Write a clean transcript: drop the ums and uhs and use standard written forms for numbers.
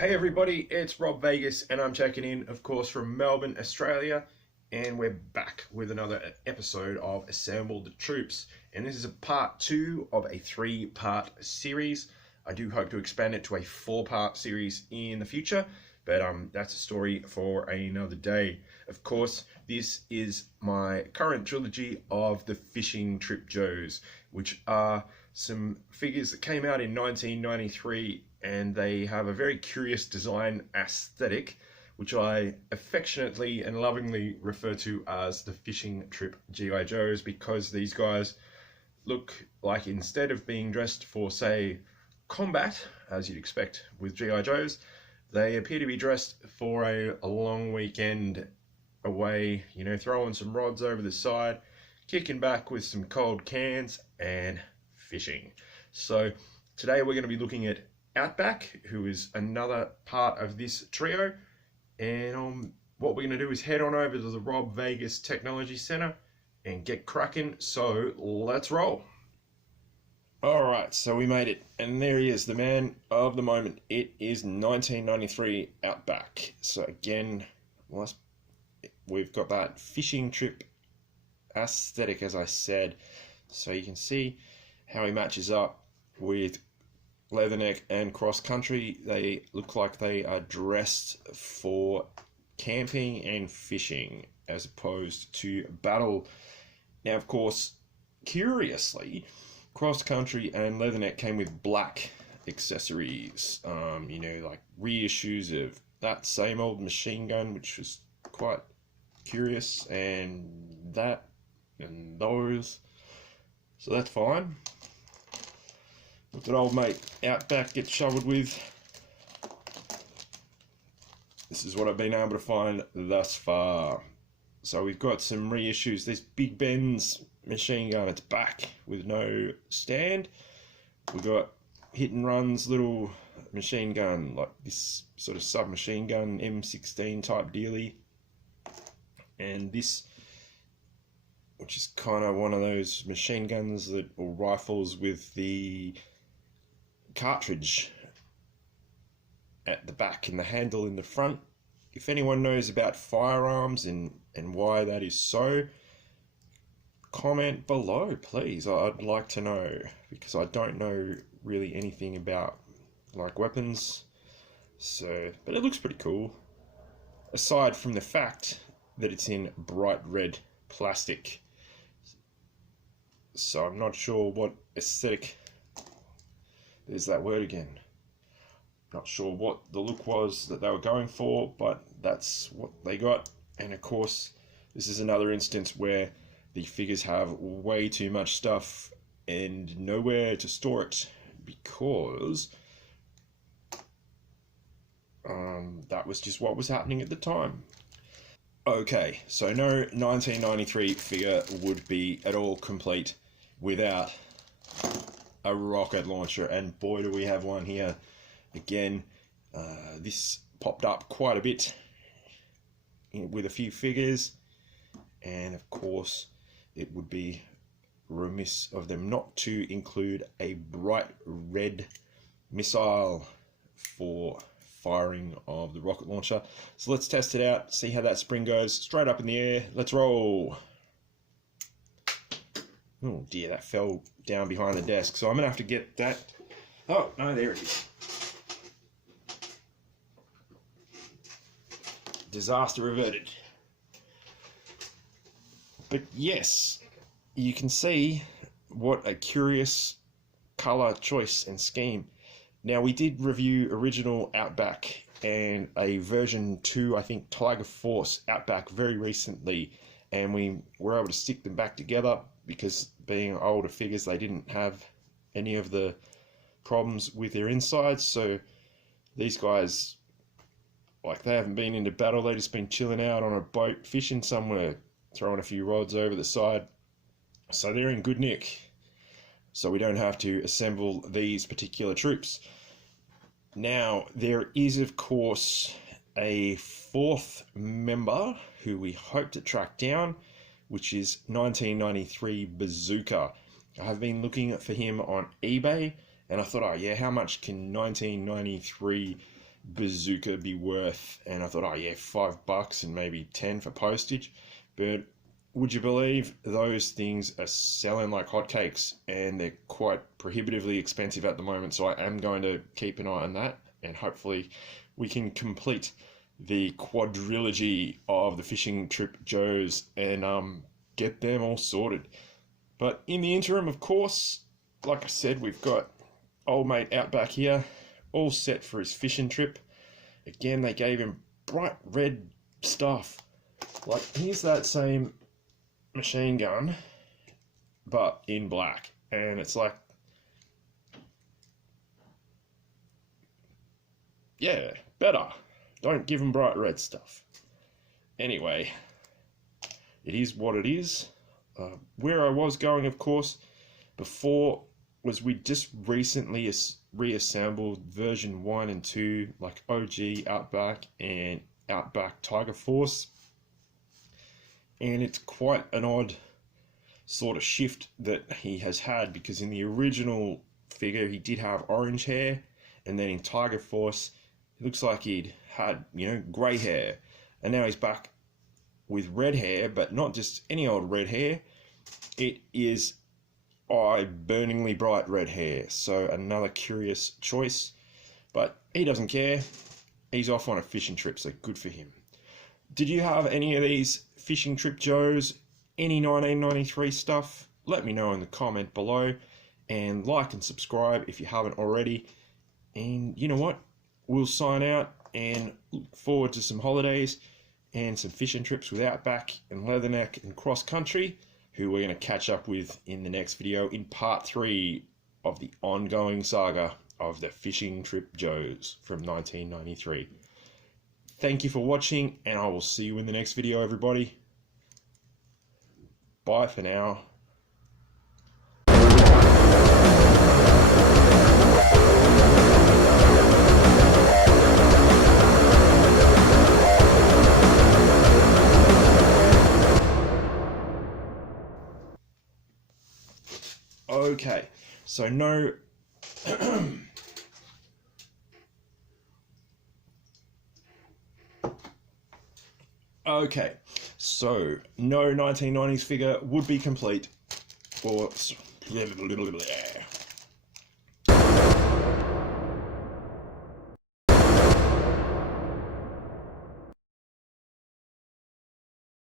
Hey everybody, it's Rob Vegas and I'm checking in, of course, from Melbourne, Australia, and we're back with another episode of Assemble the Troops. And this is a part 2 of a 3-part series. I do hope to expand it to a 4-part series in the future, but that's a story for another day. Of course, this is my current trilogy of the fishing trip Joes, which are some figures that came out in 1993, and they have a very curious design aesthetic, which I affectionately and lovingly refer to as the fishing trip G.I. Joes, because these guys look like, instead of being dressed for, say, combat, as you'd expect with G.I. Joes, they appear to be dressed for a long weekend away, you know, throwing some rods over the side, kicking back with some cold cans, and fishing. So today we're going to be looking at Outback, who is another part of this trio, and what we're going to do is head on over to the Rob Vegas Technology Center and get cracking. So let's roll. Alright, so we made it, and there he is, the man of the moment. It is 1993 Outback. So again, we've got that fishing trip aesthetic, as I said, so you can see how he matches up with Leatherneck and Cross Country. They look like they are dressed for camping and fishing as opposed to battle. Now, of course, curiously, Cross Country and Leatherneck came with black accessories, you know, like reissues of that same old machine gun, which was quite curious, and that and those, so that's fine. Look at old mate Outback get shoveled with. This is what I've been able to find thus far. So we've got some reissues. This Big Ben's machine gun, it's back with no stand. We've got Hit and Run's little machine gun, like this sort of submachine gun M16 type dealy. And this, which is kind of one of those machine guns that, or rifles with the cartridge at the back and the handle in the front. If anyone knows about firearms and why that is so, comment below, please. I'd like to know, because I don't know really anything about like weapons. So, but it looks pretty cool, aside from the fact that it's in bright red plastic. So I'm not sure what aesthetic, there's that word again, not sure what the look was that they were going for, but that's what they got. And of course, this is another instance where the figures have way too much stuff and nowhere to store it, because that was just what was happening at the time. Okay, so no 1993 figure would be at all complete without a rocket launcher, and boy do we have one here. Again, this popped up quite a bit with a few figures, and of course it would be remiss of them not to include a bright red missile for firing of the rocket launcher. So let's test it out, see how that spring goes. Straight up in the air, let's roll. Oh dear, that fell down behind the desk, so I'm gonna have to get that. Oh no, there it is. Disaster averted. But yes, you can see what a curious colour choice and scheme. Now, we did review original Outback and a version 2, I think, Tiger Force Outback very recently, and we were able to stick them back together because, being older figures, they didn't have any of the problems with their insides. So these guys, like, they haven't been into battle, they've just been chilling out on a boat fishing somewhere, throwing a few rods over the side. So they're in good nick. So we don't have to assemble these particular troops. Now, there is, of course, a 4th member who we hope to track down, which is 1993 Bazooka. I have been looking for him on eBay, and I thought, oh yeah, how much can 1993 bazooka be worth? And I thought, oh yeah, $5 and maybe 10 for postage. But would you believe those things are selling like hotcakes, and they're quite prohibitively expensive at the moment. So I am going to keep an eye on that, and hopefully we can complete the quadrilogy of the fishing trip Joes and get them all sorted. But in the interim, of course, like I said, we've got old mate Outback here, all set for his fishing trip. Again, they gave him bright red stuff. Like, here's that same machine gun, but in black. And it's like, yeah, better. Don't give him bright red stuff. Anyway, it is what it is. Where I was going, of course, before was we just recently reassembled version 1 and 2, like OG Outback and Outback Tiger Force. And it's quite an odd sort of shift that he has had, because in the original figure he did have orange hair, and then in Tiger Force it looks like he'd had, grey hair, and now he's back with red hair, but not just any old red hair. It is eye-burningly bright red hair, so another curious choice, but he doesn't care. He's off on a fishing trip, so good for him. Did you have any of these fishing trip Joes, any 1993 stuff? Let me know in the comment below, and like and subscribe if you haven't already. And you know what? We'll sign out and look forward to some holidays and some fishing trips with Outback and Leatherneck and Cross Country, who we're going to catch up with in the next video in part 3 of the ongoing saga of the fishing trip Joes from 1993. Thank you for watching, and I will see you in the next video, everybody. Bye for now. Okay, so no... Okay, so no 1990s figure would be complete, or